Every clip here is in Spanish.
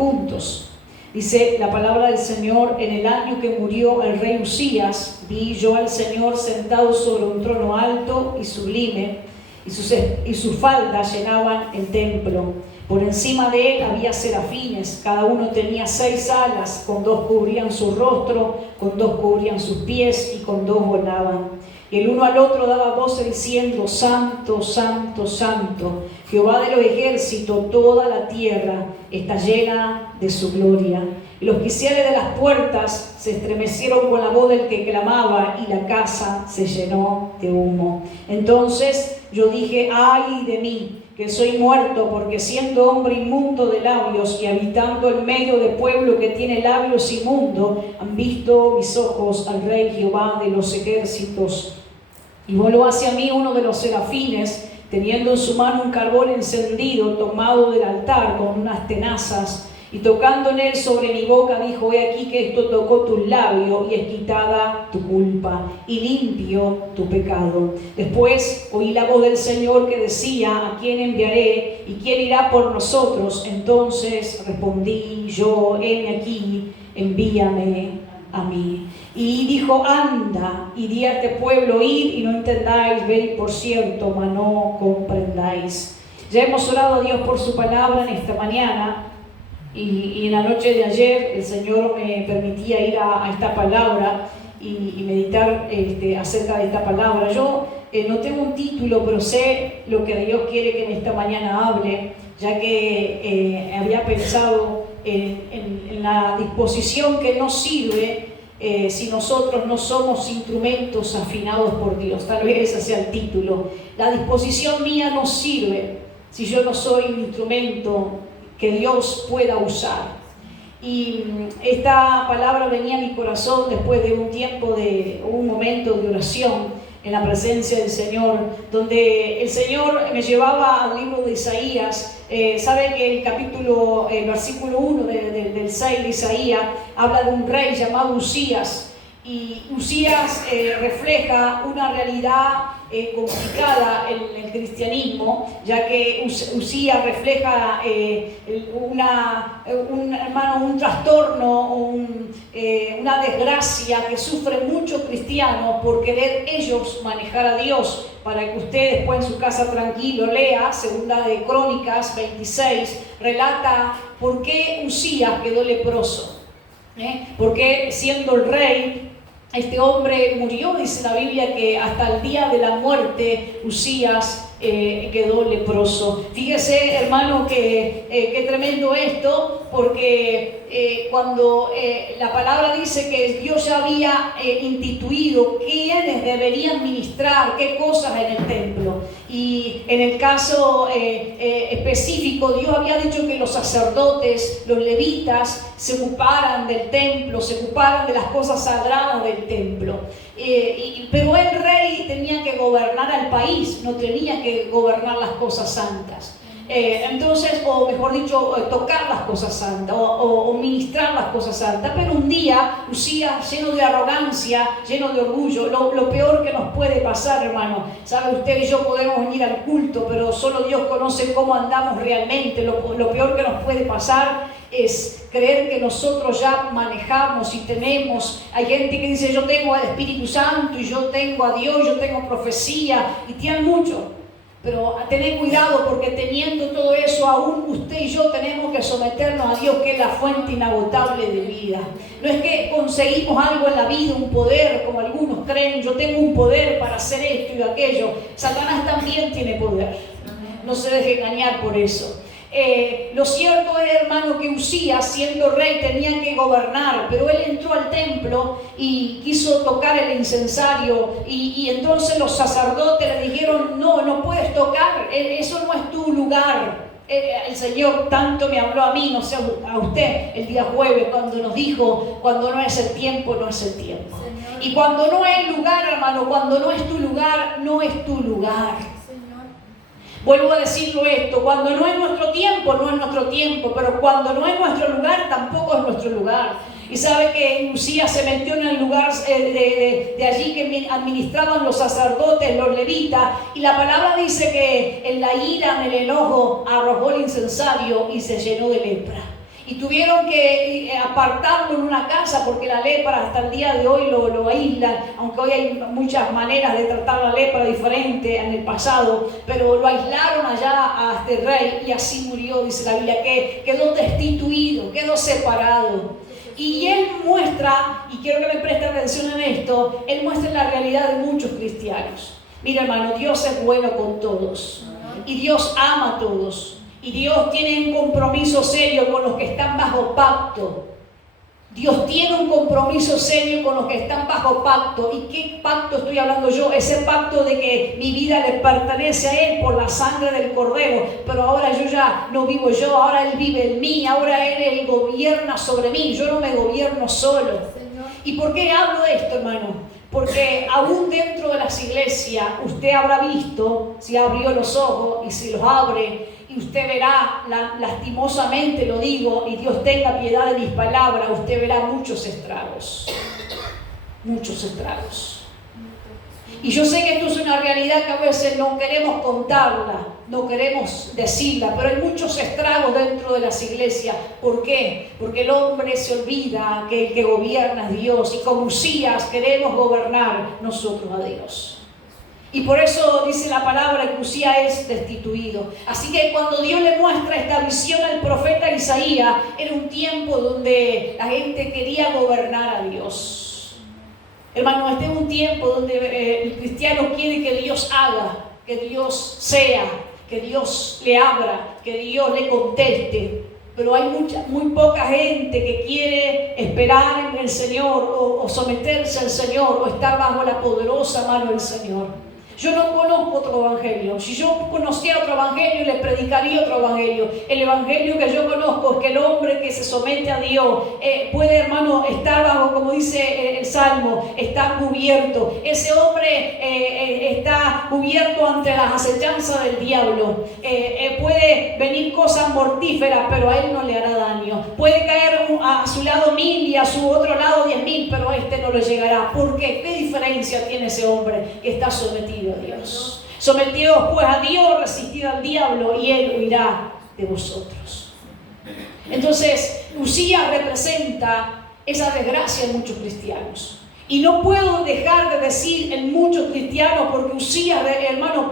juntos. Dice la palabra del Señor: en el año que murió el rey Usías, vi yo al Señor sentado sobre un trono alto y sublime, y sus faldas llenaban el templo. Por encima de él había serafines, cada uno tenía 6 alas, con 2 cubrían su rostro, con 2 cubrían sus pies y con 2 volaban. Y el uno al otro daba voces diciendo: Santo, Santo, Santo, Jehová de los ejércitos, toda la tierra está llena de su gloria. Y los quiciales de las puertas se estremecieron con la voz del que clamaba, y la casa se llenó de humo. Entonces yo dije: ay de mí, que soy muerto, porque siendo hombre inmundo de labios y habitando en medio de pueblo que tiene labios inmundos, han visto mis ojos al Rey Jehová de los ejércitos. Y voló hacia mí uno de los serafines, teniendo en su mano un carbón encendido tomado del altar con unas tenazas, y tocando en él sobre mi boca dijo: he aquí que esto tocó tus labios, y es quitada tu culpa y limpio tu pecado. Después oí la voz del Señor que decía: ¿a quién enviaré? ¿Y quién irá por nosotros? Entonces respondí yo: heme aquí, envíame a mí. Y dijo: anda y di a este pueblo: id y no entendáis, ved por cierto, mas no comprendáis. Ya hemos orado a Dios por su palabra en esta mañana, y en la noche de ayer el Señor me permitía ir a esta palabra y meditar acerca de esta palabra. Yo no tengo un título, pero sé lo que Dios quiere que en esta mañana hable, ya que había pensado en la disposición que nos sirve si nosotros no somos instrumentos afinados por Dios. Tal vez ese sea el título. La disposición mía no sirve si yo no soy un instrumento que Dios pueda usar. Y esta palabra venía a mi corazón después de un momento de oración en la presencia del Señor, donde el Señor me llevaba al libro de Isaías. Sabe que el versículo 1 del 6 de Isaías habla de un rey llamado Usías, y Usías refleja una realidad complicada en el cristianismo, ya que Usías refleja un trastorno, una desgracia que sufren muchos cristianos por querer ellos manejar a Dios. Para que usted después en su casa tranquilo lea Segunda de Crónicas 26, relata por qué Usías quedó leproso, porque siendo el rey, este hombre murió. Dice la Biblia que hasta el día de la muerte Usías quedó leproso. Fíjese, hermano, que tremendo esto, porque cuando la palabra dice que Dios ya había instituido quiénes deberían ministrar qué cosas en el templo, y en el caso específico Dios había dicho que los sacerdotes, los levitas, se ocuparan del templo, se ocuparan de las cosas sagradas del templo. Pero el rey tenía que gobernar al país, no tenía que gobernar las cosas santas. Entonces, o mejor dicho, tocar las cosas santas o ministrar las cosas santas. Pero un día, Usías, lleno de arrogancia, lleno de orgullo, lo peor que nos puede pasar, hermano, sabe usted y yo podemos venir al culto, pero solo Dios conoce cómo andamos realmente. Lo peor que nos puede pasar es creer que nosotros ya manejamos y tenemos. Hay gente que dice: yo tengo al Espíritu Santo, y yo tengo a Dios, yo tengo profecía, y tienen mucho. Pero tened cuidado, porque teniendo todo eso, aún usted y yo tenemos que someternos a Dios, que es la fuente inagotable de vida. No es que conseguimos algo en la vida, un poder, como algunos creen: yo tengo un poder para hacer esto y aquello. Satanás también tiene poder. No se deje engañar por eso. Lo cierto es, hermano, que Usías, siendo rey, tenía que gobernar, pero él entró al templo y quiso tocar el incensario, y entonces los sacerdotes le dijeron: no puedes tocar, eso no es tu lugar. El Señor tanto me habló a mí, no sé a usted, el día jueves, cuando nos dijo: cuando no es el tiempo, no es el tiempo. Y cuando no es lugar, hermano, cuando no es tu lugar, no es tu lugar. Vuelvo a decirlo esto: cuando no es nuestro tiempo, no es nuestro tiempo, pero cuando no es nuestro lugar, tampoco es nuestro lugar. Y sabe que Usías se metió en el lugar de allí que administraban los sacerdotes, los levitas, y la palabra dice que en la ira, en el enojo, arrojó el incensario y se llenó de lepra. y tuvieron que apartarlo en una casa porque la lepra hasta el día de hoy lo aíslan, aunque hoy hay muchas maneras de tratar la lepra diferente en el pasado, pero lo aislaron allá a este rey y así murió, dice la Biblia, que quedó destituido, quedó separado. Y él muestra, y quiero que me presten atención en esto, él muestra la realidad de muchos cristianos. Mira, hermano, Dios es bueno con todos y Dios ama a todos. Y Dios tiene un compromiso serio con los que están bajo pacto. Dios tiene un compromiso serio con los que están bajo pacto. ¿Y qué pacto estoy hablando yo? Ese pacto de que mi vida le pertenece a Él por la sangre del Cordero. Pero ahora yo ya no vivo yo, ahora Él vive en mí, ahora Él gobierna sobre mí. Yo no me gobierno solo. ¿Y por qué hablo de esto, hermano? Porque aún dentro de las iglesias usted habrá visto, si abrió los ojos y si los abre, y usted verá, lastimosamente lo digo, y Dios tenga piedad de mis palabras, usted verá muchos estragos. Muchos estragos. Y yo sé que esto es una realidad que a veces no queremos contarla, no queremos decirla, pero hay muchos estragos dentro de las iglesias. ¿Por qué? Porque el hombre se olvida que el que gobierna es Dios, y como Usías queremos gobernar nosotros a Dios. Y por eso dice la palabra que Usías es destituido. Así que cuando Dios le muestra esta visión al profeta Isaías, era un tiempo donde la gente quería gobernar a Dios. Hermano, este es un tiempo donde el cristiano quiere que Dios haga, que Dios sea, que Dios le abra, que Dios le conteste. Pero hay muy poca gente que quiere esperar en el Señor o someterse al Señor o estar bajo la poderosa mano del Señor. Yo no conozco otro evangelio. Si yo conociera otro evangelio, le predicaría otro evangelio. El evangelio que yo conozco es que el hombre que se somete a Dios puede, hermano, estar bajo, como dice el Salmo, está cubierto. Ese hombre está cubierto ante las acechanzas del diablo. Puede venir cosas mortíferas, pero a él no le hará daño. Puede caer a su lado 1000 y a su otro lado 10.000, pero a este no le llegará. ¿Por qué? ¿Qué diferencia tiene ese hombre que está sometido a Dios? Sometíos pues a Dios, resistid al diablo y él huirá de vosotros. Entonces, Usías representa esa desgracia en muchos cristianos. Y no puedo dejar de decir en muchos cristianos, porque Usías, hermano,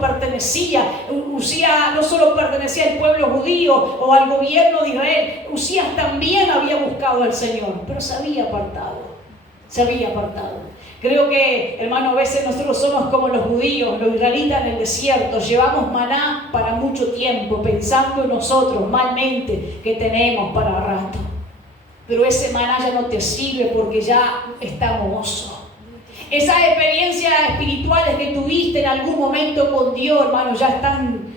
Usías no solo pertenecía al pueblo judío o al gobierno de Israel, Usías también había buscado al Señor, pero se había apartado. Creo que, hermano, a veces nosotros somos como los judíos, los israelitas en el desierto. Llevamos maná para mucho tiempo, pensando en nosotros malmente que tenemos para rato. Pero ese maná ya no te sirve porque ya está mohoso. Esas experiencias espirituales que tuviste en algún momento con Dios, hermano, ya están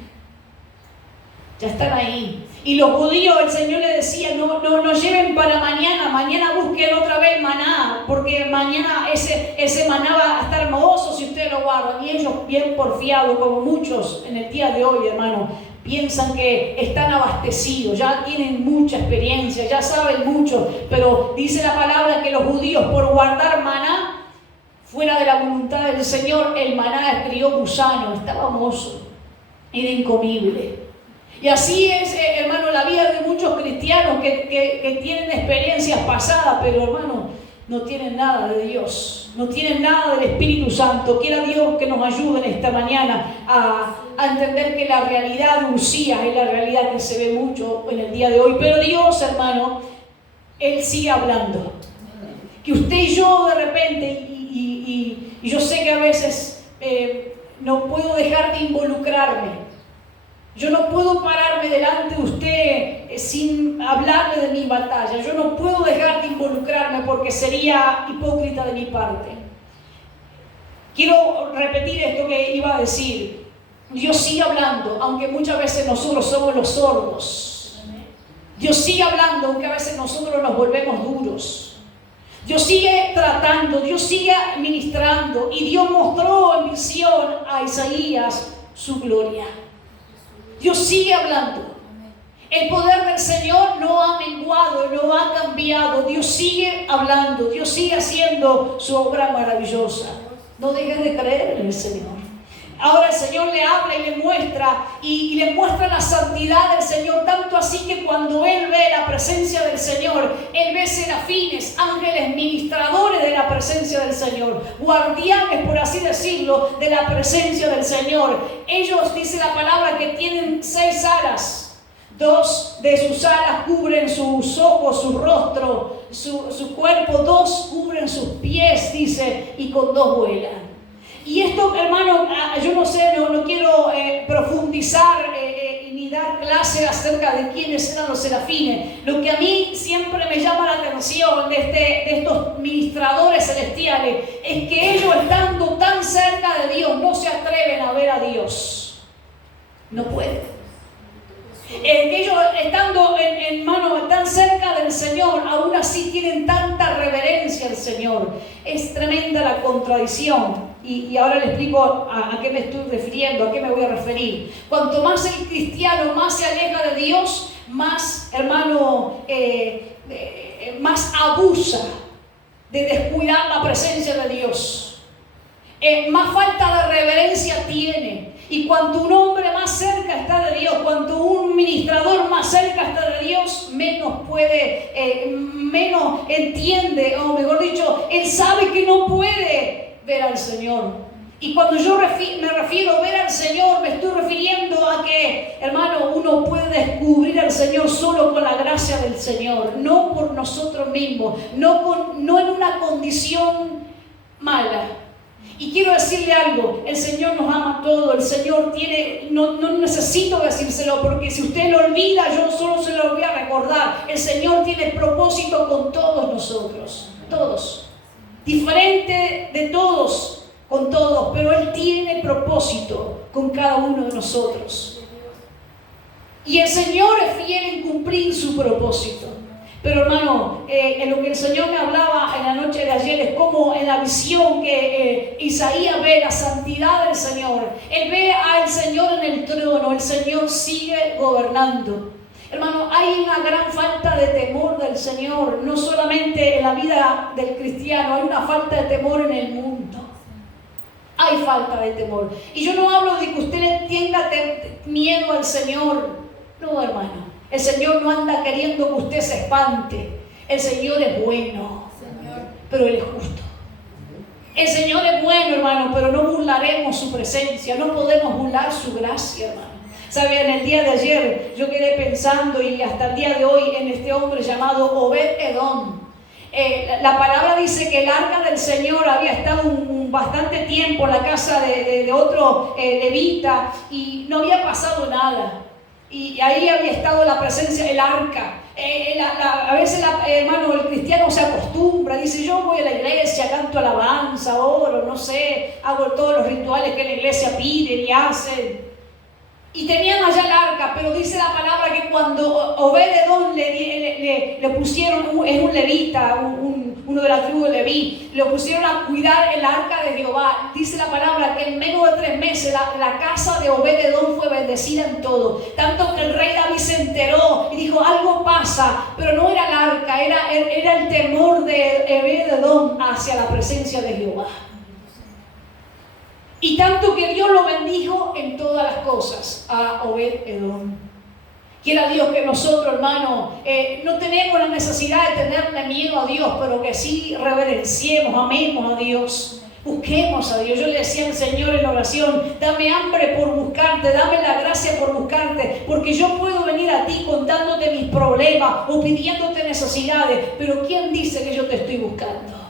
ahí. Y los judíos, el Señor les decía, no lleven para mañana busquen otra vez maná, porque mañana ese maná va a estar mohoso si ustedes lo guardan. Y ellos, bien porfiados, como muchos en el día de hoy, hermano, piensan que están abastecidos, ya tienen mucha experiencia, ya saben mucho, pero dice la palabra que los judíos, por guardar maná fuera de la voluntad del Señor, el maná crió gusano, estaba mohoso, era incomible. Y así es, hermano, la vida de muchos cristianos que tienen experiencias pasadas, pero, hermano, no tienen nada de Dios, no tienen nada del Espíritu Santo. Quiera Dios que nos ayude en esta mañana a entender que la realidad de Usías es la realidad que se ve mucho en el día de hoy. Pero Dios, hermano, Él sigue hablando. Que usted y yo de repente, y yo sé que a veces no puedo dejar de involucrarme. Yo no puedo pararme delante de usted sin hablarle de mi batalla. Yo no puedo dejar de involucrarme porque sería hipócrita de mi parte. Quiero repetir esto que iba a decir. Dios sigue hablando, aunque muchas veces nosotros somos los sordos. Dios sigue hablando, aunque a veces nosotros nos volvemos duros. Dios sigue tratando, Dios sigue ministrando. Y Dios mostró en visión a Isaías su gloria. Dios sigue hablando. El poder del Señor no ha menguado, no ha cambiado. Dios sigue hablando. Dios sigue haciendo su obra maravillosa. No dejes de creer en el Señor. Ahora el Señor le habla y le muestra la santidad del Señor, tanto así que cuando él ve la presencia del Señor, él ve serafines, ángeles ministradores de la presencia del Señor, guardianes, por así decirlo, de la presencia del Señor. Ellos, dice la palabra, que tienen 6 alas. 2 de sus alas cubren sus ojos, su rostro, su cuerpo. 2 cubren sus pies, dice, y con 2 vuelan. Y esto, hermano, yo no sé, no quiero profundizar ni dar clase acerca de quiénes eran los serafines. Lo que a mí siempre me llama la atención de estos ministradores celestiales es que ellos, estando tan cerca de Dios, no se atreven a ver a Dios. No pueden. Que ellos, estando en mano tan cerca del Señor, aún así tienen tanta reverencia al Señor. Es tremenda la contradicción. Y ahora le explico a qué me estoy refiriendo, a qué me voy a referir. Cuanto más el cristiano más se aleja de Dios, más, hermano, más abusa de descuidar la presencia de Dios. Más falta de reverencia tiene. Y cuanto un hombre más cerca está de Dios, cuanto un ministrador más cerca está de Dios, menos puede, menos entiende, o mejor dicho, él sabe que no puede ver al Señor. Y cuando yo me refiero a ver al Señor, me estoy refiriendo a que, hermano, uno puede descubrir al Señor solo con la gracia del Señor, no por nosotros mismos, no en una condición mala. Y quiero decirle algo, el Señor nos ama a todos, el Señor tiene, no necesito decírselo, porque si usted lo olvida, yo solo se lo voy a recordar. El Señor tiene propósito con todos nosotros, todos, diferente de todos, con todos, pero Él tiene propósito con cada uno de nosotros. Y el Señor es fiel en cumplir su propósito. Pero hermano, en lo que el Señor me hablaba en la noche de ayer es como en la visión que Isaías ve la santidad del Señor. Él ve al Señor en el trono, el Señor sigue gobernando. Hermano, hay una gran falta de temor del Señor, no solamente en la vida del cristiano, hay una falta de temor en el mundo. Hay falta de temor. Y yo no hablo de que usted le tenga miedo al Señor. No, hermano. El Señor no anda queriendo que usted se espante. El Señor es bueno, pero Él es justo. El Señor es bueno, hermano, pero no burlaremos su presencia. No podemos burlar su gracia, hermano. ¿Sabe? En el día de ayer yo quedé pensando, y hasta el día de hoy, en este hombre llamado Obed-Edom. La palabra dice que el arca del Señor había estado bastante tiempo en la casa de otro levita y no había pasado nada. Y ahí había estado la presencia del arca. A veces, hermano, el cristiano se acostumbra, dice: yo voy a la iglesia, canto alabanza, oro, no sé, hago todos los rituales que la iglesia pide y hacen. Y tenían allá el arca, pero dice la palabra que cuando Obed-Edom le pusieron, es un levita, uno de la tribu de Leví, le pusieron a cuidar el arca de Jehová. Dice la palabra que en menos de 3 meses la casa de Obed-Edom fue bendecida en todo. Tanto que el rey David se enteró y dijo: algo pasa, pero no era el arca, era el temor de Obed-Edom hacia la presencia de Jehová. Y tanto que Dios lo bendijo en todas las cosas a Obed-Edom. Quiera Dios que nosotros, hermano, no tenemos la necesidad de tenerle miedo a Dios, pero que sí reverenciemos, amemos a Dios, busquemos a Dios. Yo le decía al Señor en oración: dame hambre por buscarte, dame la gracia por buscarte, porque yo puedo venir a ti contándote mis problemas o pidiéndote necesidades, pero ¿quién dice que yo te estoy buscando?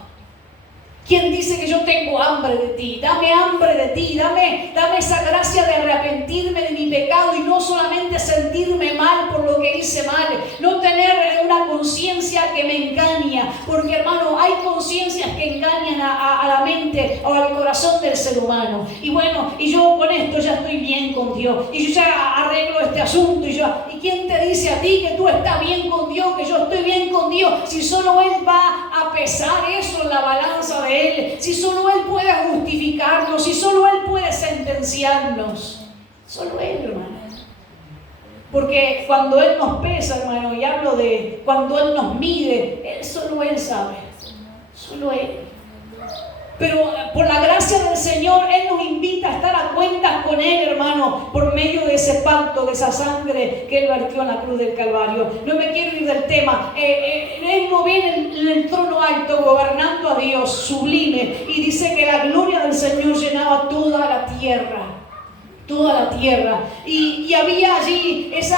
¿Quién dice que yo tengo hambre de ti? Dame hambre de ti, dame esa gracia de arrepentirme de mi pecado y no solamente sentirme mal por lo que hice mal, no tener una conciencia que me engaña, porque hermano, hay conciencias que engañan a la mente o al corazón del ser humano. Y bueno, y yo con esto ya estoy bien con Dios, y yo ya arreglo este asunto, ¿y quién te dice a ti que tú estás bien con Dios, que yo estoy bien con Dios? Si solo Él va a pesar eso en la balanza de Él, si solo Él puede justificarnos, si solo Él puede sentenciarnos, solo Él, hermano. Porque cuando Él nos pesa, hermano, y hablo de cuando Él nos mide, solo Él sabe, solo Él. Pero por la gracia del Señor, Él nos invita a estar a cuentas con Él, hermano, por medio de ese pacto, de esa sangre que Él vertió en la cruz del Calvario. No me quiero ir del tema. Él lo ve en el trono alto, gobernando a Dios, sublime. Y dice que la gloria del Señor llenaba toda la tierra. Toda la tierra. Y había allí ese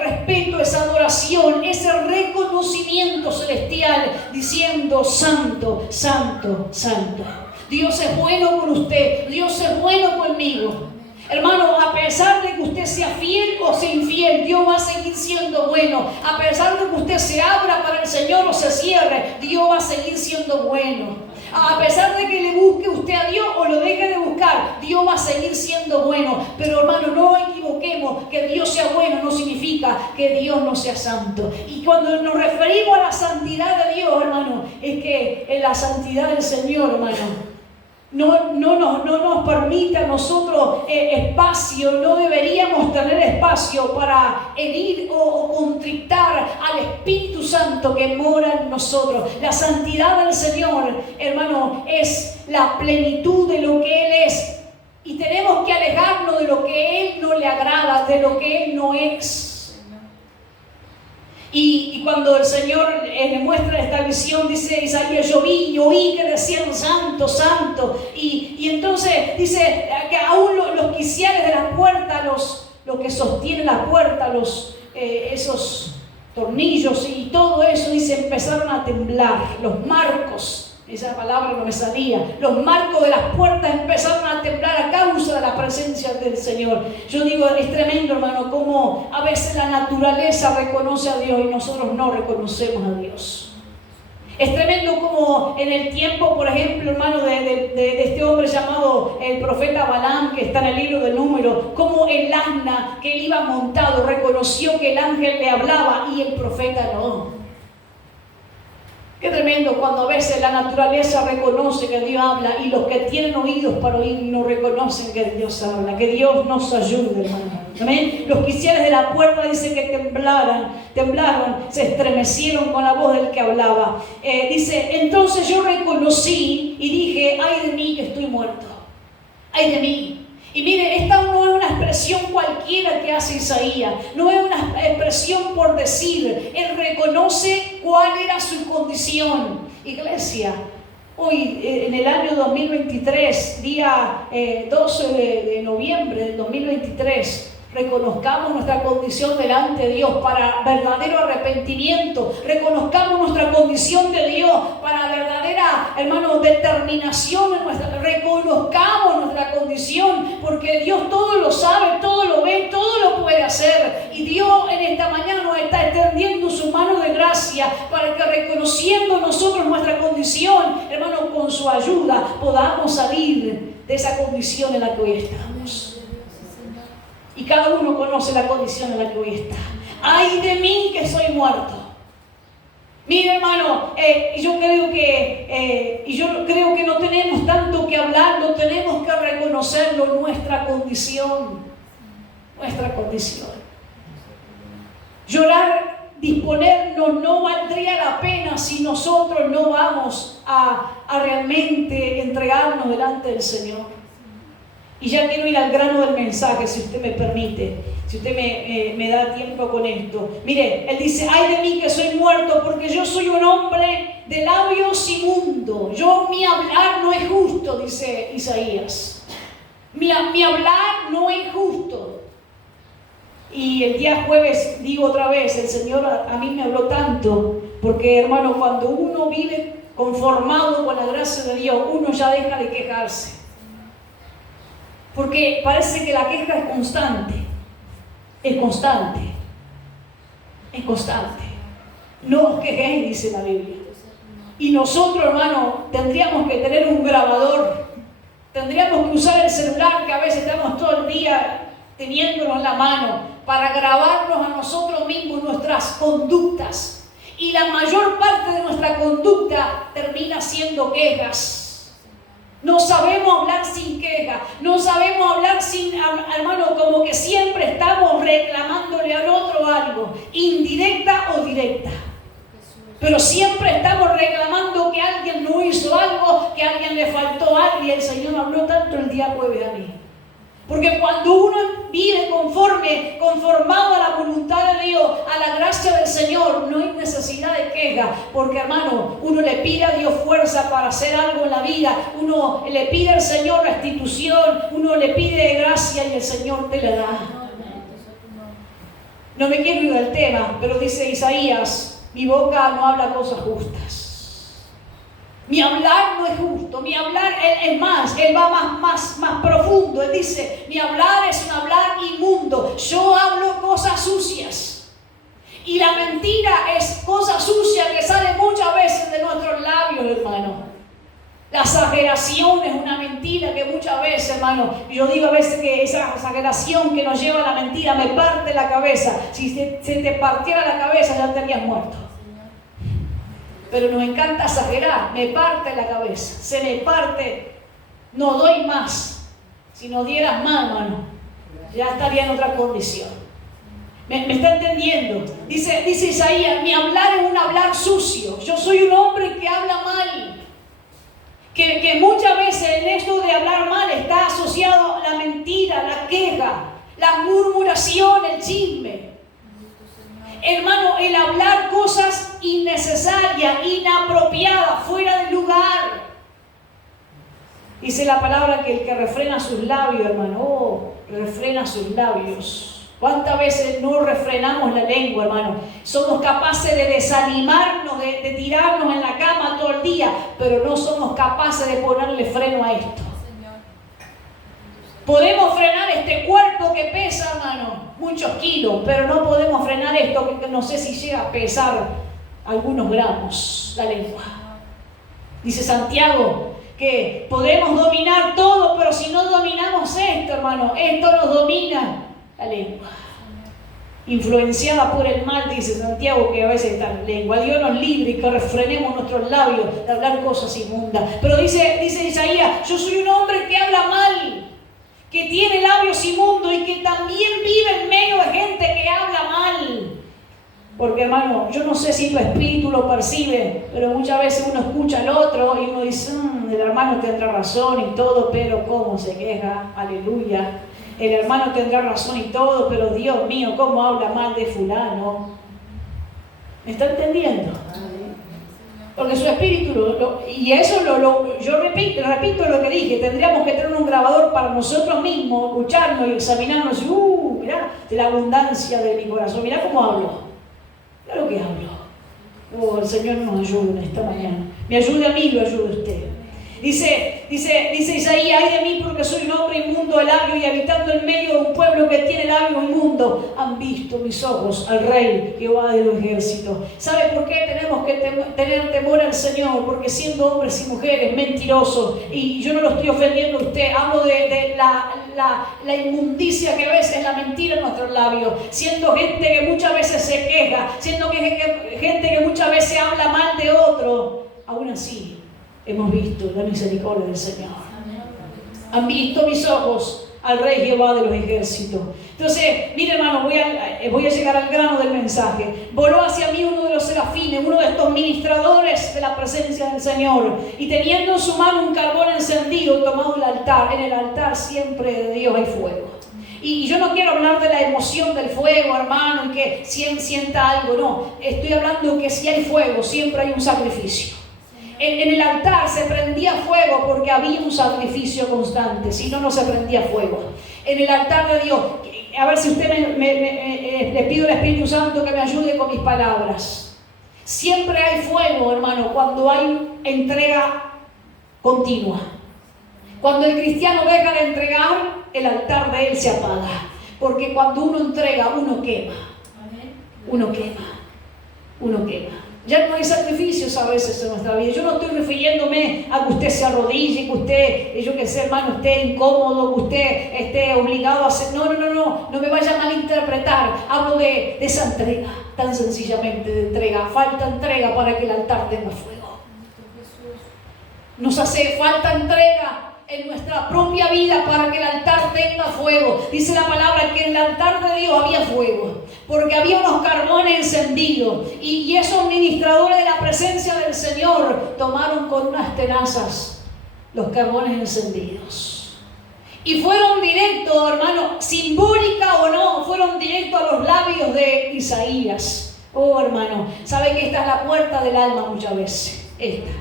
respeto, esa adoración, ese reconocimiento celestial, diciendo: santo, santo, santo. Dios es bueno con usted, Dios es bueno conmigo. Hermano, a pesar de que usted sea fiel o sea infiel, Dios va a seguir siendo bueno. A pesar de que usted se abra para el Señor o se cierre, Dios va a seguir siendo bueno. A pesar de que le busque usted a Dios o lo deje de buscar, Dios va a seguir siendo bueno. Pero hermano, no equivoquemos, que Dios sea bueno no significa que Dios no sea santo. Y cuando nos referimos a la santidad de Dios, hermano, es que en la santidad del Señor, hermano, no nos permite a nosotros espacio, no deberíamos tener espacio para herir o contrictar al Espíritu Santo que mora en nosotros. La santidad del Señor, hermano, es la plenitud de lo que Él es. Y tenemos que alejarnos de lo que a Él no le agrada, de lo que Él no es. Y cuando el Señor le muestra esta visión, dice Isaías: yo oí que decían santo, santo. Y entonces dice que aún los quiciales de la puerta, los que sostienen la puerta, esos tornillos y todo eso, dice, empezaron a temblar. Los marcos, esa palabra no me salía, los marcos de las puertas empezaron a temblar a causa de la presencia del Señor. Yo digo, es tremendo, hermano, cómo a veces la naturaleza reconoce a Dios y nosotros no reconocemos a Dios. Es tremendo como en el tiempo, por ejemplo, hermano, de este hombre llamado el profeta Balaam, que está en el libro de Números, como el asna que él iba montado reconoció que el ángel le hablaba y el profeta no. Qué tremendo cuando a veces la naturaleza reconoce que Dios habla y los que tienen oídos para oír no reconocen que Dios habla. Que Dios nos ayude, hermano. ¿Amén? Los quiciales de la puerta dice que temblaron, se estremecieron con la voz del que hablaba. Dice, entonces yo reconocí y dije: ay de mí que estoy muerto. Ay de mí. Y mire, esta no es una expresión cualquiera que hace Isaías, no es una expresión por decir. Él reconoce cuál era su condición. Iglesia, hoy en el año 2023, día 12 de noviembre del 2023, reconozcamos nuestra condición delante de Dios para verdadero arrepentimiento. Reconozcamos nuestra condición de Dios para verdadera, hermano, determinación en nuestra. Reconozcamos nuestra condición, porque Dios todo lo sabe, todo lo ve, todo lo puede hacer. Y Dios en esta mañana nos está extendiendo su mano de gracia para que, reconociendo nosotros nuestra condición, hermano, con su ayuda podamos salir de esa condición en la que hoy estamos. Y cada uno conoce la condición en la que hoy está. ¡Ay de mí que soy muerto! Mire, hermano, yo creo que no tenemos tanto que hablar, no tenemos que reconocerlo, nuestra condición. Nuestra condición. Llorar, disponernos, no valdría la pena si nosotros no vamos a realmente entregarnos delante del Señor. Y ya quiero ir al grano del mensaje, si usted me permite, si usted me da tiempo con esto. Mire, él dice: ay de mí que soy muerto, porque yo soy un hombre de labios inmundos. Mi hablar no es justo, dice Isaías. Mi hablar no es justo. Y el día jueves, digo otra vez, el Señor a mí me habló tanto, porque, hermano, cuando uno vive conformado con la gracia de Dios, uno ya deja de quejarse. Porque parece que la queja es constante. Es constante. Es constante. No os quejéis, dice la Biblia. Y nosotros, hermano, tendríamos que tener un grabador. Tendríamos que usar el celular, que a veces estamos todo el día teniéndolo en la mano, para grabarnos a nosotros mismos nuestras conductas. Y la mayor parte de nuestra conducta termina siendo quejas. No sabemos hablar sin queja, no sabemos hablar sin, hermano, como que siempre estamos reclamándole al otro algo, indirecta o directa. Pero siempre estamos reclamando que alguien no hizo algo, que a alguien le faltó algo y el Señor me habló tanto el día jueves a mí. Porque cuando uno vive conformado a la voluntad de Dios, a la gracia del Señor, no hay necesidad de queja. Porque, hermano, uno le pide a Dios fuerza para hacer algo en la vida. Uno le pide al Señor restitución. Uno le pide gracia y el Señor te la da. No me quiero ir del tema, pero dice Isaías, mi boca no habla cosas justas. Mi hablar no es justo, mi hablar es más, él va más profundo. Él dice, mi hablar es un hablar inmundo. Yo hablo cosas sucias. Y la mentira es cosa sucia que sale muchas veces de nuestros labios, hermano. La exageración es una mentira que muchas veces, hermano, yo digo a veces que esa exageración que nos lleva a la mentira me parte la cabeza. Si se te partiera la cabeza ya estarías muerto. Pero nos encanta exagerar, me parte la cabeza, se me parte, no doy más. Si no dieras más, hermano, ya estaría en otra condición. ¿Me está entendiendo? Dice Isaías, mi hablar es un hablar sucio. Yo soy un hombre que habla mal. Que muchas veces en esto de hablar mal está asociado la mentira, la queja, la murmuración, el chisme. Hermano, el hablar cosas innecesarias, inapropiadas, fuera del lugar. Dice la palabra que el que refrena sus labios, hermano, refrena sus labios. ¿Cuántas veces no refrenamos la lengua, hermano? Somos capaces de desanimarnos, de tirarnos en la cama todo el día, pero no somos capaces de ponerle freno a esto. Podemos frenar este cuerpo que pesa, hermano, muchos kilos, pero no podemos frenar esto que no sé si llega a pesar algunos gramos, la lengua. Dice Santiago que podemos dominar todo, pero si no dominamos esto, hermano, esto nos domina, la lengua. Influenciada por el mal, dice Santiago, que a veces está en lengua. Dios nos libre y que refrenemos nuestros labios de hablar cosas inmundas. Pero dice Isaías, yo soy un hombre que habla mal, que tiene labios inmundos y que también vive en medio de gente que habla mal. Porque, hermano, yo no sé si tu espíritu lo percibe, pero muchas veces uno escucha al otro y uno dice, el hermano tendrá razón y todo, pero cómo se queja, aleluya. El hermano tendrá razón y todo, pero Dios mío, cómo habla mal de fulano. ¿Me está entendiendo? Porque su espíritu, y eso yo repito lo que dije, tendríamos que tener un grabador para nosotros mismos, escucharnos y examinarnos. Mirá, de la abundancia de mi corazón, mirá cómo hablo, mirá lo que hablo. El Señor nos ayuda esta mañana. Me ayude a mí, lo ayude a usted. Dice Isaías, ay de mí porque soy un hombre inmundo de labios y habitando en medio de un pueblo que tiene labios inmundos. Han visto mis ojos al Rey Jehová de los ejércitos. ¿Sabe por qué tenemos que tener temor al Señor? Porque siendo hombres y mujeres mentirosos, y yo no lo estoy ofendiendo a usted, hablo de la inmundicia que a veces es la mentira en nuestros labios, siendo gente que muchas veces se queja, siendo gente que muchas veces habla mal de otro, aún así hemos visto la misericordia del Señor. Han visto mis ojos al Rey Jehová de los ejércitos. Entonces, mire, hermano, voy a llegar al grano del mensaje. Voló hacia mí uno de los serafines, uno de estos ministradores de la presencia del Señor, y teniendo en su mano un carbón encendido tomado del altar. En el altar siempre de Dios hay fuego. Y yo no quiero hablar de la emoción del fuego, hermano, y que sienta algo, no. Estoy hablando que si hay fuego, siempre hay un sacrificio. En el altar se prendía fuego porque había un sacrificio constante, si no, no se prendía fuego. En el altar de Dios, a ver si usted le pido al Espíritu Santo que me ayude con mis palabras. Siempre hay fuego, hermano, cuando hay entrega continua. Cuando el cristiano deja de entregar, el altar de él se apaga. Porque cuando uno entrega, uno quema. Uno quema. Ya no hay sacrificios a veces en nuestra vida. Yo no estoy refiriéndome a que usted se arrodille, que usted, yo qué sé, hermano, esté incómodo, que usted esté obligado a hacer. No me vaya a malinterpretar. Hablo de esa entrega, tan sencillamente de entrega. Falta entrega para que el altar tenga fuego. Nos hace falta entrega en nuestra propia vida para que el altar tenga fuego. Dice la palabra que en el altar de Dios había fuego, porque había unos carbones encendidos, y esos ministradores de la presencia del Señor tomaron con unas tenazas los carbones encendidos. Y fueron directos, hermano, simbólica o no, fueron directos a los labios de Isaías. Oh, hermano, ¿sabe que esta es la puerta del alma muchas veces? Esta.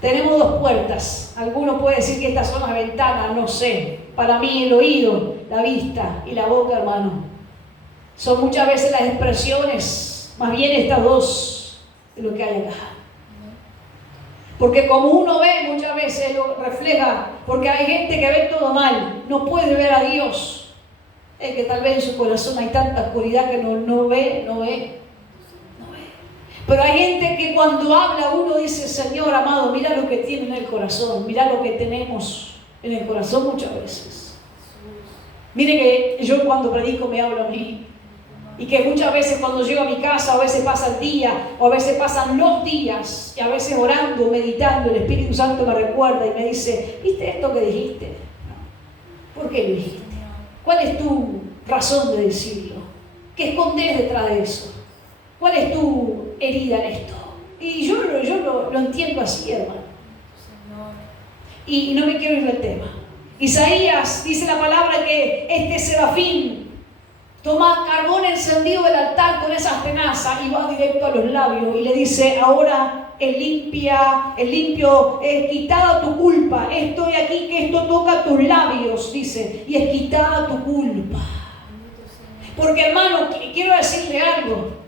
Tenemos dos puertas. Alguno puede decir que estas son las ventanas, no sé. Para mí el oído, la vista y la boca, hermano, son muchas veces las expresiones, más bien estas dos, de lo que hay acá. Porque como uno ve, muchas veces lo refleja, porque hay gente que ve todo mal, no puede ver a Dios. Es que tal vez en su corazón hay tanta oscuridad que no ve. Pero hay gente que cuando habla uno dice, Señor amado, mira lo que tiene en el corazón, mira lo que tenemos en el corazón muchas veces. Mire que yo cuando predico me hablo a mí. Y que muchas veces cuando llego a mi casa, a veces pasa el día, o a veces pasan los días, y a veces orando, meditando, el Espíritu Santo me recuerda y me dice, ¿viste esto que dijiste? ¿Por qué lo dijiste? ¿Cuál es tu razón de decirlo? ¿Qué escondes detrás de eso? ¿Cuál es tu herida en esto? Y yo lo entiendo así, hermano. Y no me quiero ir del tema. Isaías dice la palabra que este serafín toma carbón encendido del altar con esas tenazas y va directo a los labios y le dice, ahora es limpio, es quitada tu culpa. Estoy aquí que esto toca tus labios, dice, y es quitada tu culpa. Porque, hermano, quiero decirle algo.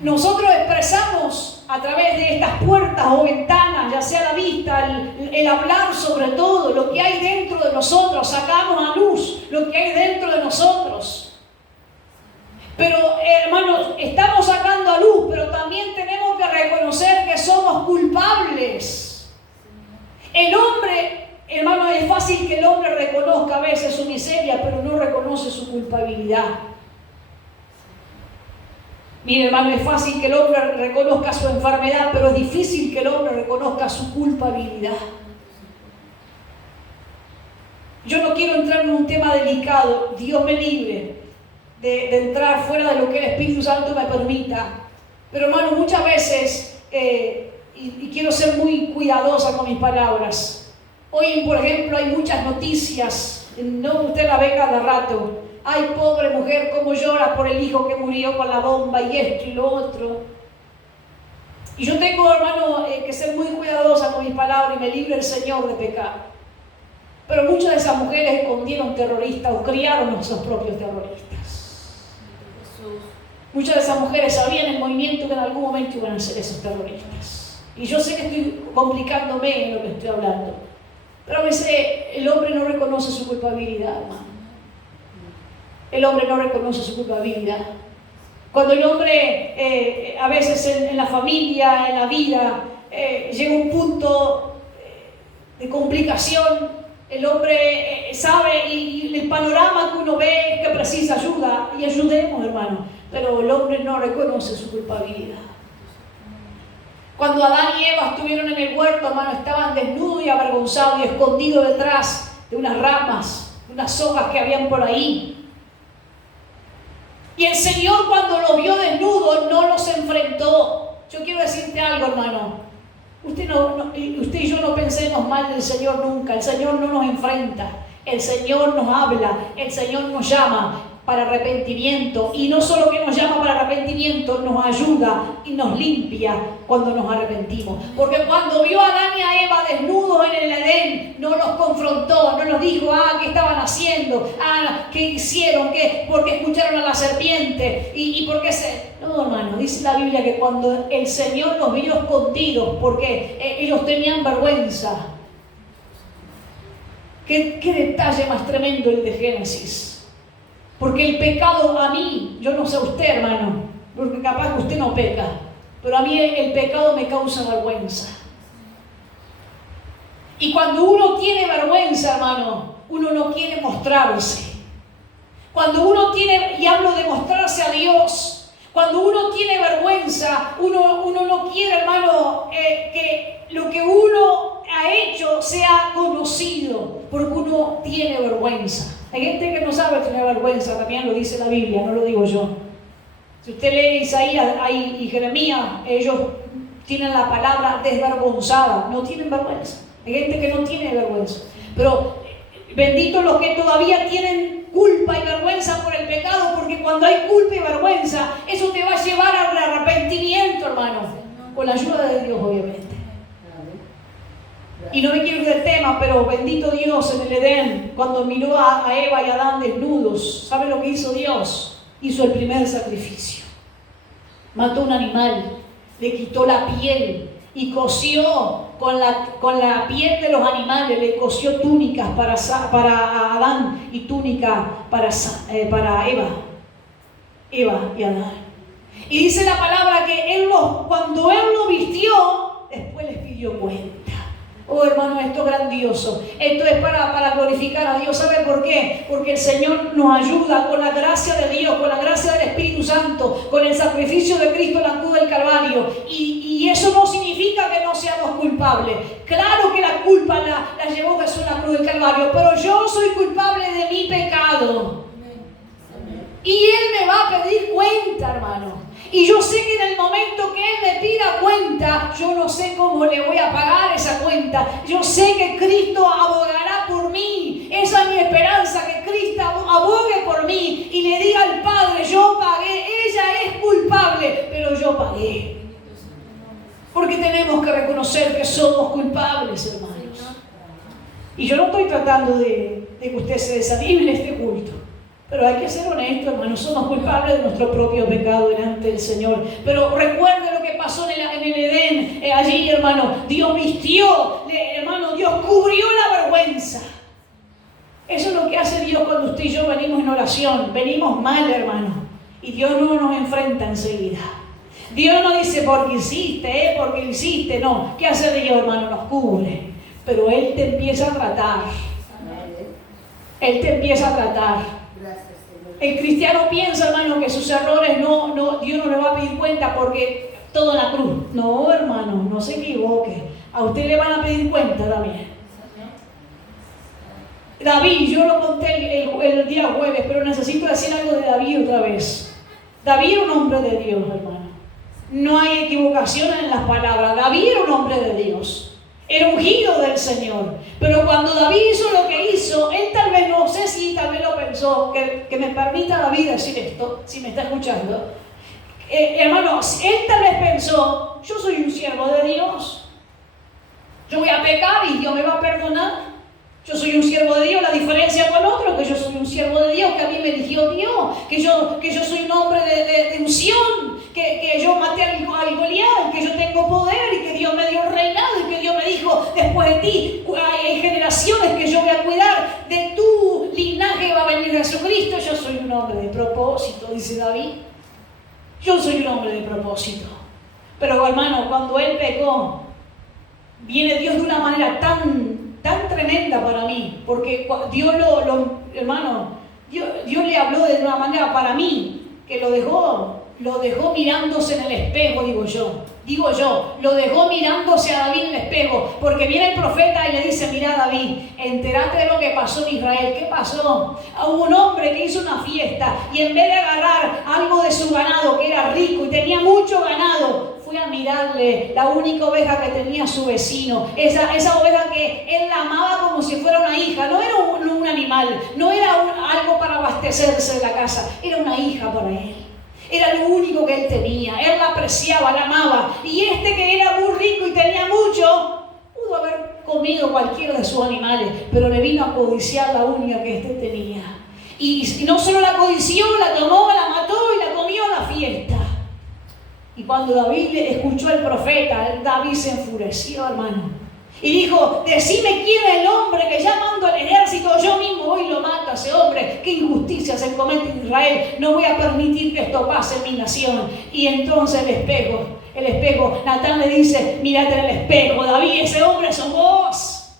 Nosotros expresamos a través de estas puertas o ventanas, ya sea la vista, el hablar sobre todo, lo que hay dentro de nosotros, sacamos a luz lo que hay dentro de nosotros. Pero, hermanos, estamos sacando a luz, pero también tenemos que reconocer que somos culpables. El hombre, hermano, es fácil que el hombre reconozca a veces su miseria, pero no reconoce su culpabilidad. Mire, hermano, es fácil que el hombre reconozca su enfermedad, pero es difícil que el hombre reconozca su culpabilidad. Yo no quiero entrar en un tema delicado, Dios me libre de entrar fuera de lo que el Espíritu Santo me permita. Pero, hermano, muchas veces, y quiero ser muy cuidadosa con mis palabras, hoy, por ejemplo, hay muchas noticias, no usted la ve cada rato. Ay, pobre mujer, cómo llora por el hijo que murió con la bomba y esto y lo otro. Y yo tengo, hermano, que ser muy cuidadosa con mis palabras y me libre el Señor de pecar. Pero muchas de esas mujeres escondieron terroristas o criaron a sus propios terroristas. Muchas de esas mujeres sabían el movimiento que en algún momento iban a ser esos terroristas. Y yo sé que estoy complicándome en lo que estoy hablando. Pero a veces el hombre no reconoce su culpabilidad, hermano. El hombre no reconoce su culpabilidad. Cuando el hombre, a veces en la familia, en la vida, llega un punto de complicación, el hombre sabe y el panorama que uno ve es que precisa ayuda, y ayudemos, hermano, pero el hombre no reconoce su culpabilidad. Cuando Adán y Eva estuvieron en el huerto, hermano, estaban desnudos y avergonzados y escondidos detrás de unas ramas, unas hojas que habían por ahí. Y el Señor, cuando los vio desnudos, no los enfrentó. Yo quiero decirte algo, hermano. Usted y yo no pensemos mal del Señor nunca. El Señor no nos enfrenta. El Señor nos habla. El Señor nos llama para arrepentimiento. Y no solo que nos llama para arrepentimiento, nos ayuda y nos limpia cuando nos arrepentimos. Porque cuando vio a Adán y a Eva desnudos en el Edén, no los confrontó, no nos dijo, ¿qué estaban haciendo? ¿Qué hicieron? ¿Por qué escucharon a la serpiente? ¿Y por qué se...? No, hermano, dice la Biblia que cuando el Señor los vio escondidos, porque ellos tenían vergüenza. ¿Qué detalle más tremendo el de Génesis? Porque el pecado a mí, yo no sé a usted, hermano, porque capaz que usted no peca, pero a mí el pecado me causa vergüenza. Y cuando uno tiene vergüenza, hermano, uno no quiere mostrarse. Cuando uno tiene, y hablo de mostrarse a Dios, cuando uno tiene vergüenza, uno no quiere, hermano, que lo que uno ha hecho sea conocido, porque uno tiene vergüenza. Hay gente que no sabe tener vergüenza, también lo dice la Biblia, no lo digo yo. Si usted lee Isaías y Jeremías, ellos tienen la palabra desvergonzada, no tienen vergüenza. Hay gente que no tiene vergüenza. Pero benditos los que todavía tienen culpa y vergüenza por el pecado, porque cuando hay culpa y vergüenza, eso te va a llevar al arrepentimiento, hermano, con la ayuda de Dios, obviamente. Y no me quiero ir del tema, pero bendito Dios en el Edén, cuando miró a Eva y a Adán desnudos, ¿sabe lo que hizo Dios? Hizo el primer sacrificio. Mató un animal, le quitó la piel y cosió con la piel de los animales, le cosió túnicas para Adán y túnica para Eva y Adán. Y dice la palabra que cuando Él lo vistió, después les pidió cuenta. Oh, hermano, esto es grandioso. Esto es para glorificar a Dios. ¿Sabe por qué? Porque el Señor nos ayuda con la gracia de Dios, con la gracia del Espíritu Santo, con el sacrificio de Cristo en la cruz del Calvario. Y eso no significa que no seamos culpables. Claro que la culpa la llevó Jesús en la cruz del Calvario, pero yo soy culpable de mi pecado. Y Él me va a pedir cuenta, hermano. Y yo sé que en el momento que Él me pida cuenta, yo no sé cómo le voy a pagar esa cuenta. Yo sé que Cristo abogará por mí. Esa es mi esperanza, que Cristo abogue por mí y le diga al Padre, yo pagué, ella es culpable, pero yo pagué. Porque tenemos que reconocer que somos culpables, hermanos. Y yo no estoy tratando de que usted se desanime en este culto. Pero hay que ser honesto, hermanos, somos culpables de nuestro propio pecado delante del Señor. Pero recuerde lo que pasó en el Edén, allí, hermano. Dios vistió, hermano, Dios cubrió la vergüenza. Eso es lo que hace Dios cuando usted y yo venimos en oración. Venimos mal, hermano, y Dios no nos enfrenta enseguida. Dios no dice porque hiciste, no. ¿Qué hace Dios, hermano? Nos cubre. Pero Él te empieza a tratar. Él te empieza a tratar. El cristiano piensa, hermano, que sus errores Dios no le va a pedir cuenta porque todo en la cruz. No, hermano, no se equivoque. A usted le van a pedir cuenta también. David, yo lo conté el día jueves, pero necesito decir algo de David otra vez. David era un hombre de Dios, hermano. No hay equivocación en las palabras. David era un hombre de Dios. Era ungido del Señor. Pero cuando David hizo lo que hizo, él tal vez, no sé si tal vez lo pensó, que me permita David decir esto, si me está escuchando. Hermano, él tal vez pensó, yo soy un siervo de Dios. Yo voy a pecar y Dios me va a perdonar. Yo soy un siervo de Dios, la diferencia con otro, que yo soy un siervo de Dios, que a mí me eligió Dios, que yo soy un hombre de unción, que yo maté al Goliat, que yo tengo poder y que Dios me dio el reinado y que Dios me dijo, después de ti hay generaciones que yo voy a cuidar, de tu linaje va a venir Jesucristo. Yo soy un hombre de propósito, dice David. Yo soy un hombre de propósito. Pero hermano, cuando él pecó, viene Dios de una manera tan tremenda para mí, porque Dios Dios le habló de una manera para mí, que lo dejó mirándose en el espejo, digo yo, lo dejó mirándose a David en el espejo, porque viene el profeta y le dice, mira David, entérate de lo que pasó en Israel. ¿Qué pasó? Hubo un hombre que hizo una fiesta y en vez de agarrar algo de su ganado, que era rico y tenía mucho ganado, fue a mirarle la única oveja que tenía su vecino, esa oveja que él la amaba como si fuera una hija. No era un animal, no era algo para abastecerse de la casa, era una hija para él. Era lo único que él tenía, él la apreciaba, la amaba. Y este que era muy rico y tenía mucho, pudo haber comido cualquiera de sus animales, pero le vino a codiciar la única que este tenía. Y no solo la codició, la tomó, la mató y la comió en la fiesta. Y cuando David escuchó al profeta, David se enfureció, hermano. Y dijo, decime quién es el hombre que ya mando al ejército, yo mismo voy y lo mato a ese hombre. Qué injusticia se comete en Israel, no voy a permitir que esto pase en mi nación. Y entonces el espejo, Natán le dice, mírate en el espejo, David, ese hombre sos vos.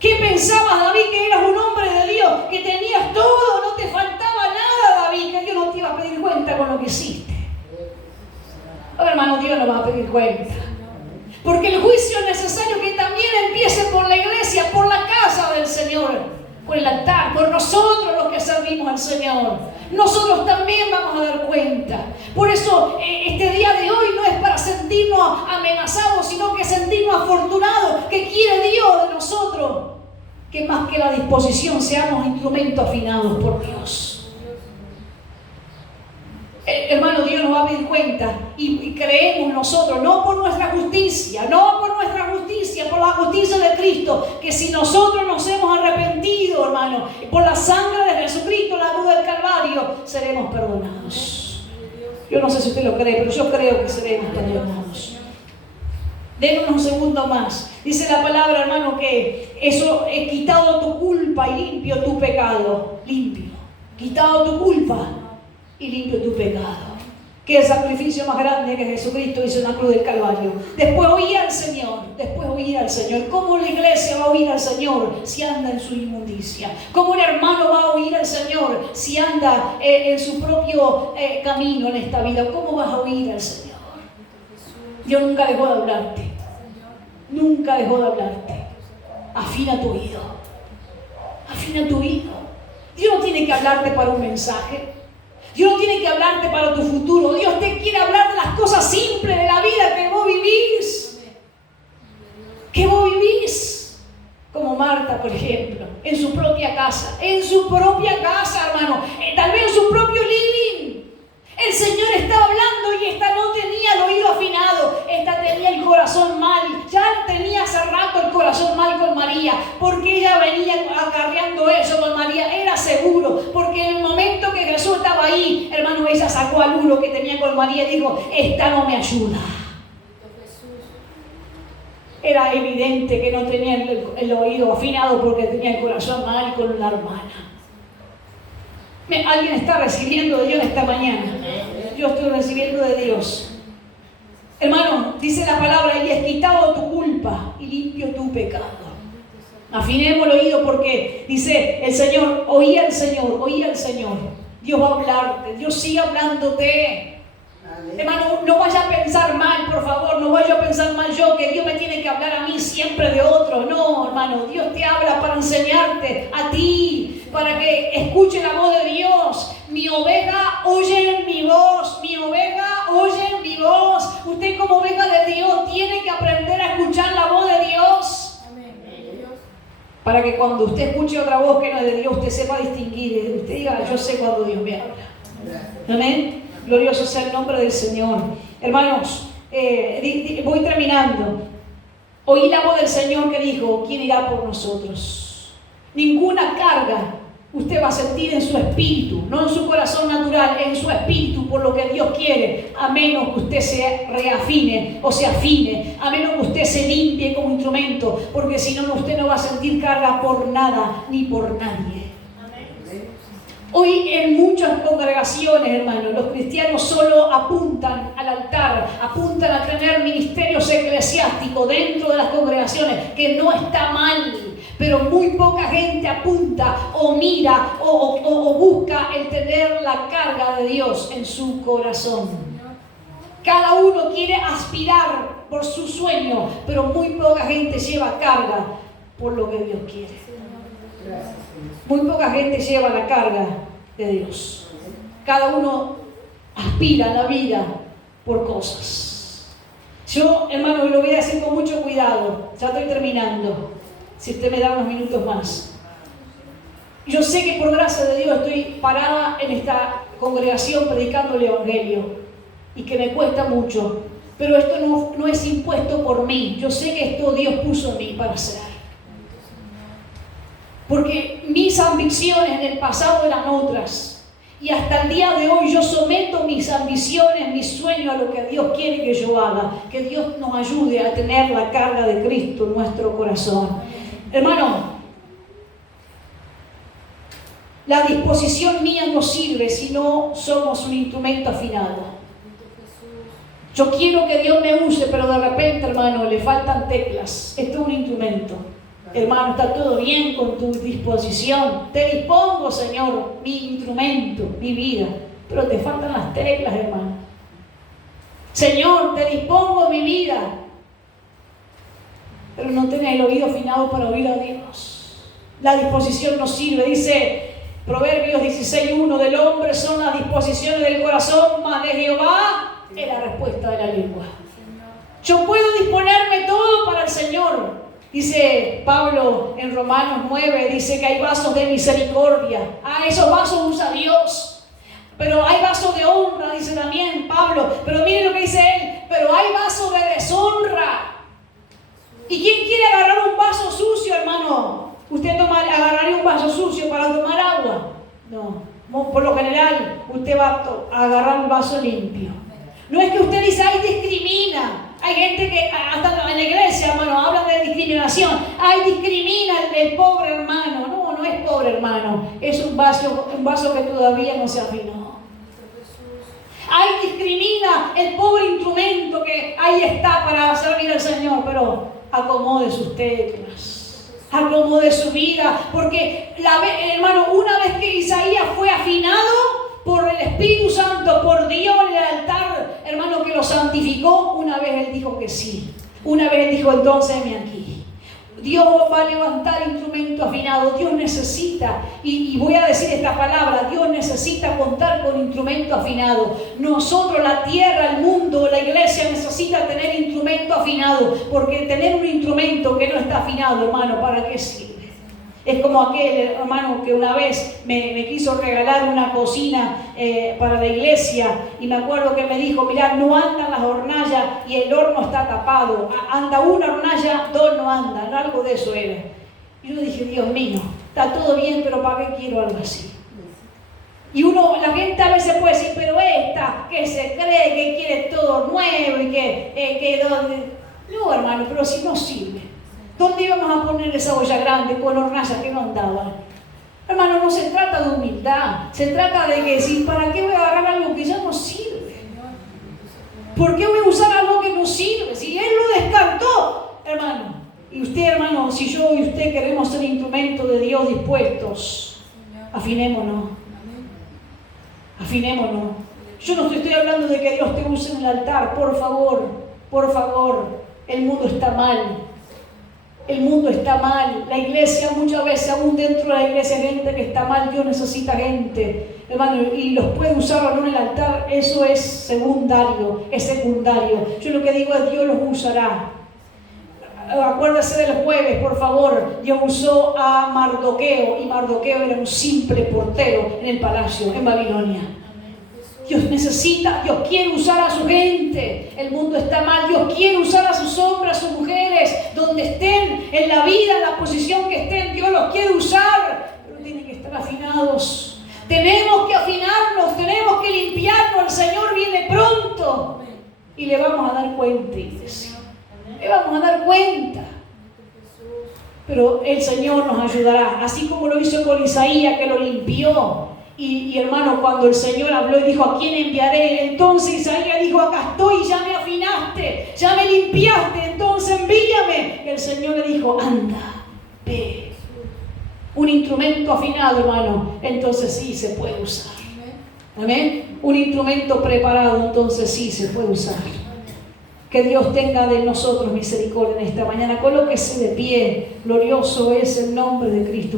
¿Qué pensabas, David, que eras un hombre de Dios, que tenías todo, no te faltaba nada, David, que Dios no te iba a pedir cuenta con lo que hiciste? Oh, hermano, Dios no va a pedir cuenta. Porque el juicio es necesario que también empiece por la iglesia, por la casa del Señor, por el altar, por nosotros los que servimos al Señor. Nosotros también vamos a dar cuenta. Por eso este día de hoy no es para sentirnos amenazados, sino que sentirnos afortunados, que quiere Dios nosotros que más que la disposición seamos instrumentos afinados por Dios. Hermano, Dios nos va a pedir cuenta y creemos nosotros, no por nuestra justicia, por la justicia de Cristo, que si nosotros nos hemos arrepentido, hermano, por la sangre de Jesucristo, la cruz del Calvario, seremos perdonados. Yo no sé si usted lo cree, pero yo creo que seremos perdonados. Denos un segundo más. Dice la palabra, hermano, que eso he quitado tu culpa y limpio tu pecado. Limpio. Quitado tu culpa y limpio tu pecado. Que el sacrificio más grande que Jesucristo hizo en la cruz del Calvario. Después oír al Señor. ¿Cómo la iglesia va a oír al Señor si anda en su inmundicia? ¿Cómo el hermano va a oír al Señor si anda en su propio camino en esta vida? ¿Cómo vas a oír al Señor? Dios nunca dejó de hablarte. Nunca dejó de hablarte. Afina tu oído. Afina tu oído. Dios no tiene que hablarte para un mensaje. Dios no tiene que hablarte para tu futuro. Dios te quiere hablar de las cosas simples de la vida que vos vivís. Que vos vivís. Como Marta, por ejemplo, en su propia casa. En su propia casa, hermano. Tal vez en su propio living. El Señor está hablando y esta no tenía el oído afinado. Esta tenía el corazón mal. Ya tenía hace rato el corazón mal con María. Porque ella venía acarreando eso con María. Era seguro. Porque en el momento que Jesús estaba ahí, hermano, ella sacó al uno que tenía con María y dijo, esta no me ayuda. Era evidente que no tenía el oído afinado porque tenía el corazón mal con la hermana. Alguien está recibiendo de Dios esta mañana. Yo estoy recibiendo de Dios. Hermano, dice la palabra, y has quitado tu culpa y limpio tu pecado. Afinemos el oído porque dice el Señor, oí al Señor. Dios va a hablarte, Dios sigue hablándote. Hermano, no vaya a pensar mal, por favor, no vaya a pensar mal yo, que Dios me tiene que hablar a mí siempre de otro. No, hermano, Dios te habla para enseñarte a ti, para que escuche la voz de Dios. Mi oveja oye mi voz, mi oveja oye mi voz. Usted como oveja de Dios tiene que aprender a escuchar la voz de Dios. Para que cuando usted escuche otra voz que no es de Dios, usted sepa distinguir. Usted diga, yo sé cuando Dios me habla. Amén. Glorioso sea el nombre del Señor. Hermanos, voy terminando. Oí la voz del Señor que dijo, ¿quién irá por nosotros? Ninguna carga usted va a sentir en su espíritu, no en su corazón natural, en su espíritu, por lo que Dios quiere, a menos que usted se reafine o se afine, a menos que usted se limpie como instrumento, porque si no, usted no va a sentir carga por nada ni por nadie. Hoy en muchas congregaciones, hermanos, los cristianos solo apuntan al altar, apuntan a tener ministerios eclesiásticos dentro de las congregaciones, que no está mal, pero muy poca gente apunta o mira o busca el tener la carga de Dios en su corazón. Cada uno quiere aspirar por su sueño, pero muy poca gente lleva carga por lo que Dios quiere. Muy poca gente lleva la carga de Dios. Cada uno aspira a la vida por cosas. Yo, hermano, lo voy a decir con mucho cuidado. Ya estoy terminando. Si usted me da unos minutos más. Yo sé que por gracia de Dios estoy parada en esta congregación predicando el Evangelio y que me cuesta mucho. Pero esto no es impuesto por mí. Yo sé que esto Dios puso en mí para hacer. Porque mis ambiciones en el pasado eran otras. Y hasta el día de hoy yo someto mis ambiciones, mis sueños a lo que Dios quiere que yo haga. Que Dios nos ayude a tener la carga de Cristo en nuestro corazón. Hermano, la disposición mía no sirve si no somos un instrumento afinado. Yo quiero que Dios me use, pero de repente, hermano, le faltan teclas. Esto es un instrumento. Hermano, está todo bien con tu disposición. Te dispongo, Señor, mi instrumento, mi vida. Pero te faltan las teclas, hermano. Señor, te dispongo mi vida. Pero no tenés el oído afinado para oír a Dios. La disposición no sirve. Dice Proverbios 16:1, del hombre son las disposiciones del corazón, mas de Jehová es la respuesta de la lengua. Yo puedo disponerme todo para el Señor. Dice Pablo en Romanos 9, dice que hay vasos de misericordia. Esos vasos usa Dios. Pero hay vasos de honra, dice también Pablo. Pero miren lo que dice él, pero hay vasos de deshonra. ¿Y quién quiere agarrar un vaso sucio, hermano? ¿Usted agarraría un vaso sucio para tomar agua? No, por lo general usted va a agarrar un vaso limpio. No es que usted dice, ay, discrimina. Hay gente que hasta en la iglesia, hermano, hablan de discriminación. Ay, discrimina el pobre hermano. No es pobre hermano. Es un vaso que todavía no se afinó. Ay, discrimina el pobre instrumento que ahí está para servir al Señor. Pero acomode sus teclas, acomode su vida. Porque, hermano, una vez que Isaías fue afinado por el Espíritu Santo, por Dios en el altar, hermano, que lo santificó, una vez él dijo que sí. Una vez él dijo, entonces heme aquí. Dios va a levantar instrumento afinado. Dios necesita, y voy a decir esta palabra, Dios necesita contar con instrumento afinado. Nosotros, la tierra, el mundo, la iglesia necesita tener instrumento afinado, porque tener un instrumento que no está afinado, hermano, ¿para qué sirve? Es como aquel hermano que una vez me quiso regalar una cocina para la iglesia, y me acuerdo que me dijo, mirá, no andan las hornallas y el horno está tapado, anda una hornalla, dos no andan, algo de eso era. Y yo dije, Dios mío, está todo bien, pero ¿para qué quiero algo así? Y la gente a veces puede decir, pero esta que se cree que quiere todo nuevo y no, hermano, pero si no sirve. ¿Dónde íbamos a poner esa olla grande con hornallas que no andaban? Hermano, no se trata de humildad, se trata de que decir, ¿para qué voy a agarrar algo que ya no sirve? ¿Por qué voy a usar algo que no sirve? Si Él lo descartó, hermano. Y usted, hermano, si yo y usted queremos ser instrumentos de Dios dispuestos, afinémonos. Afinémonos. Yo no estoy hablando de que Dios te use en el altar, por favor, el mundo está mal. El mundo está mal, la iglesia muchas veces, aún dentro de la iglesia, gente que está mal. Dios necesita gente, hermano, y los puede usar o no en el altar, eso es secundario. Yo lo que digo es, Dios los usará. Acuérdese del jueves, por favor. Dios usó a Mardoqueo, y Mardoqueo era un simple portero en el palacio, en Babilonia. Dios quiere usar a su gente. El mundo está mal. Dios quiere usar a sus hombres, a sus mujeres, donde estén, en la vida, en la posición que estén. Dios los quiere usar, pero tienen que estar afinados. Tenemos que afinarnos, tenemos que limpiarnos. El Señor viene pronto y le vamos a dar cuenta, iglesia. Le vamos a dar cuenta. Pero el Señor nos ayudará, así como lo hizo con Isaías, que lo limpió. Y hermano, cuando el Señor habló y dijo, ¿a quién enviaré? Entonces Isaías dijo, acá estoy, ya me afinaste, ya me limpiaste, entonces envíame. Y el Señor le dijo, anda, ve. Un instrumento afinado, hermano, entonces sí se puede usar. Amén. Un instrumento preparado, entonces sí se puede usar. Que Dios tenga de nosotros misericordia en esta mañana. Colóquese de pie. Glorioso es el nombre de Cristo.